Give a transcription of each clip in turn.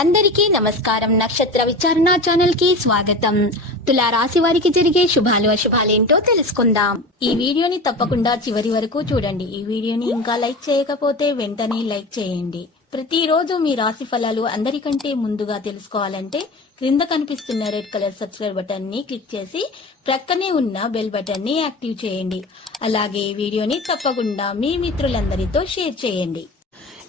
అందరికీ నమస్కారం. నక్షత్ర విచారణ ఛానల్ కి స్వాగతం. తులా రాశి వారికి జరిగే శుభాలు అశుభాలేంటో తెలుసుకుందాం. ఈ వీడియోని తప్పకుండా చివరి వరకు చూడండి. ఈ వీడియోని ఇంకా లైక్ చేయకపోతే వెంటనే లైక్ చేయండి. ప్రతిరోజు మీ రాశి ఫలాలు అందరికంటే ముందుగా తెలుసుకోవాలంటే క్రింద కనిపిస్తున్న రెడ్ కలర్ సబ్స్క్రైబ్ బటన్ ని క్లిక్ చేసి ప్రక్కనే ఉన్న బెల్ బటన్ ని యాక్టివ్ చేయండి. అలాగే ఈ వీడియోని తప్పకుండా మీ మిత్రులందరితో షేర్ చేయండి.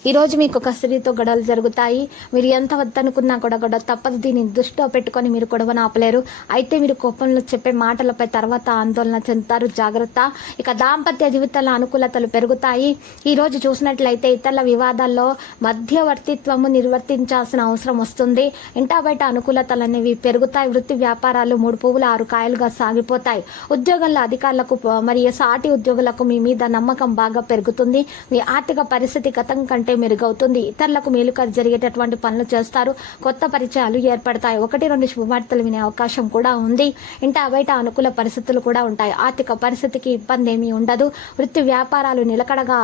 ఈ రోజు మీకు ఒక స్త్రీతో గొడవలు జరుగుతాయి. మీరు ఎంత వద్దనుకున్నా కూడా గొడవ తప్పదు. దీన్ని దృష్టిలో పెట్టుకొని మీరు గొడవను ఆపలేరు. అయితే మీరు కోపంలో చెప్పే మాటలపై తర్వాత ఆందోళన చెందుతారు. జాగ్రత్త. ఇక దాంపత్య జీవితంలో అనుకూలతలు పెరుగుతాయి. ఈ రోజు చూసినట్లయితే ఇతరుల వివాదాల్లో మధ్యవర్తిత్వము నిర్వర్తించాల్సిన అవసరం వస్తుంది. ఇంటా బయట అనుకూలతలు అనేవి పెరుగుతాయి. వృత్తి వ్యాపారాలు 3 పువ్వులు 6 కాయలుగా సాగిపోతాయి. ఉద్యోగంలో అధికారులకు మరియు సాటి ఉద్యోగులకు మీ మీద నమ్మకం బాగా పెరుగుతుంది. మీ ఆర్థిక పరిస్థితి గతం కంటే మెరుగవుతుంది. ఇతరులకు మేలుకరి జరిగేటటువంటి పనులు చేస్తారు. కొత్త పరిచయాలు ఏర్పడతాయి. 1-2 శుభవార్తలు వినే అవకాశం కూడా ఉంది. ఇంటా బయట అనుకూల పరిస్థితులు కూడా ఉంటాయి. ఆర్థిక పరిస్థితికి ఇబ్బంది ఏమీ ఉండదు. వృత్తి వ్యాపారాలు నిలకడగా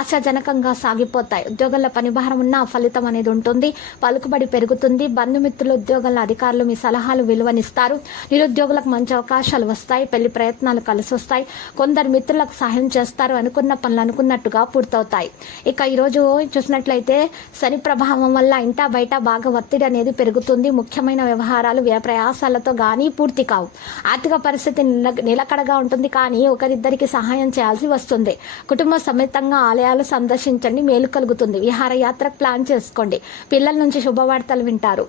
ఆశాజనకంగా సాగిపోతాయి. ఉద్యోగంలో పనిభారం ఉన్న ఫలితం అనేది ఉంటుంది. పలుకుబడి పెరుగుతుంది. బంధుమిత్రులు, ఉద్యోగంలో అధికారులు మీ సలహాలు విలువనిస్తారు. నిరుద్యోగులకు మంచి అవకాశాలు వస్తాయి. పెళ్లి ప్రయత్నాలు కలిసి వస్తాయి. కొందరు మిత్రులకు సహాయం చేస్తారు. అనుకున్న పనులు అనుకున్నట్టుగా పూర్తవుతాయి. ఇక ఈరోజు చూసినట్లయితే శని ప్రభావం వల్ల ఇంటా బయట బాగా ఒత్తిడి అనేది పెరుగుతుంది. ముఖ్యమైన వ్యవహారాలు వ్యయ ప్రయాసాలతో గానీ పూర్తి కావు. ఆర్థిక పరిస్థితి నిలకడగా ఉంటుంది. కానీ ఒకరిద్దరికి సహాయం చేయాల్సి వస్తుంది. కుటుంబ సమేతంగా ఆలయాలు సందర్శించండి. మేలు కలుగుతుంది. విహారయాత్రకు ప్లాన్ చేసుకోండి. పిల్లల నుంచి శుభవార్తలు వింటారు.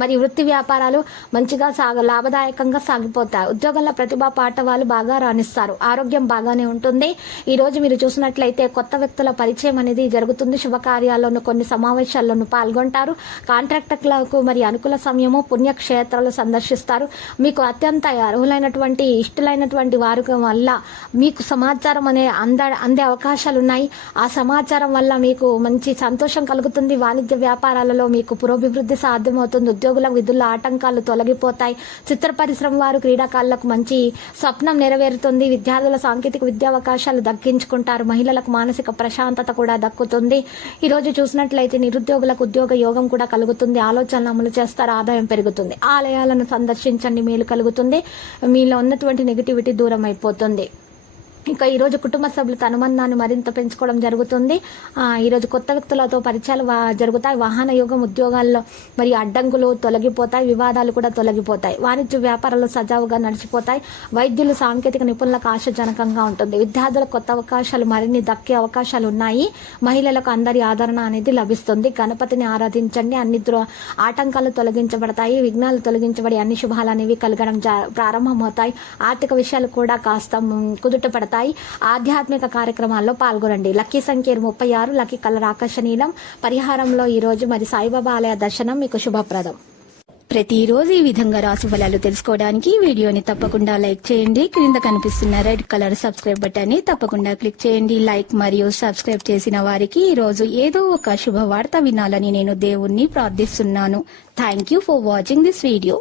మరి వృత్తి వ్యాపారాలు మంచిగా లాభదాయకంగా సాగిపోతాయి. ఉద్యోగంలో ప్రతిభా పాఠవాలు బాగా రాణిస్తారు. ఆరోగ్యం బాగానే ఉంటుంది. ఈ రోజు మీరు చూసినట్లయితే కొత్త వ్యక్తుల పరిచయం అనేది జరుగుతుంది. శుభకార్యాల్లోనూ కొన్ని సమావేశాల్లోనూ పాల్గొంటారు. కాంట్రాక్టర్లకు మరి అనుకూల సమయము. పుణ్యక్షేత్రాలు సందర్శిస్తారు. మీకు అత్యంత అర్హులైనటువంటి ఇష్టలైనటువంటి వారి వల్ల మీకు సమాచారం అందే అవకాశాలు ఉన్నాయి. ఆ సమాచారం వల్ల మీకు మంచి సంతోషం కలుగుతుంది. వాణిజ్య వ్యాపారాలలో మీకు పురోభివృద్ధి సాధ్యమవుతుంది. ఉద్యోగులకు విధుల్లో ఆటంకాలు తొలగిపోతాయి. చిత్ర పరిశ్రమ వారు, క్రీడాకారులకు మంచి స్వప్నం నెరవేరుతుంది. విద్యార్థుల సాంకేతిక విద్యావకాశాలు దక్కించుకుంటారు. మహిళలకు మానసిక ప్రశాంతత కూడా దక్కుతుంది. ఈ రోజు చూసినట్లయితే నిరుద్యోగులకు ఉద్యోగ యోగం కూడా కలుగుతుంది. ఆలోచనలు అమలు చేస్తారు. ఆదాయం పెరుగుతుంది. ఆలయాలను సందర్శించండి. మేలు కలుగుతుంది. మీలో ఉన్నటువంటి నెగిటివిటీ దూరం అయిపోతుంది. ఇక ఈరోజు కుటుంబ సభ్యులతో అనుబంధాన్ని మరింత పెంచుకోవడం జరుగుతుంది. ఈరోజు కొత్త వ్యక్తులతో పరిచయాలు జరుగుతాయి. వాహన యోగం. ఉద్యోగాల్లో మరి అడ్డంకులు తొలగిపోతాయి. వివాదాలు కూడా తొలగిపోతాయి. వాణిజ్య వ్యాపారాలు సజావుగా నడిచిపోతాయి. వైద్యులు, సాంకేతిక నిపుణులకు ఆశాజనకంగా ఉంటుంది. విద్యార్థులకు కొత్త అవకాశాలు మరిన్ని దక్కే అవకాశాలు ఉన్నాయి. మహిళలకు అందరి ఆదరణ అనేది లభిస్తుంది. గణపతిని ఆరాధించండి. అన్ని ఆటంకాలు తొలగించబడతాయి. విఘ్నాలు తొలగించబడి అన్ని శుభాలు అనేవి కలగడం ప్రారంభమవుతాయి. ఆర్థిక విషయాలు కూడా కాస్త కుదుట పడతాయి. ఆధ్యాత్మిక కార్యక్రమాల్లో పాల్గొనండి. లక్కీ సంఖ్య 36. Lucky colour ఆకర్షణీయం. పరిహారంలో ఈ రోజు మరి సాయిబాబా ఆలయ దర్శనం మీకు శుభప్రదం. ప్రతిరోజు ఈ విధంగా రాశి ఫలాలు తెలుసుకోవడానికి వీడియోని తప్పకుండా లైక్ చేయండి. క్రింద కనిపిస్తున్న రెడ్ కలర్ సబ్స్క్రైబ్ బటన్ ని తప్పకుండా క్లిక్ చేయండి. లైక్ మరియు సబ్స్క్రైబ్ చేసిన వారికి ఈ రోజు ఏదో ఒక శుభవార్త వినాలని నేను దేవుణ్ణి ప్రార్థిస్తున్నాను. Thank you for watching this video.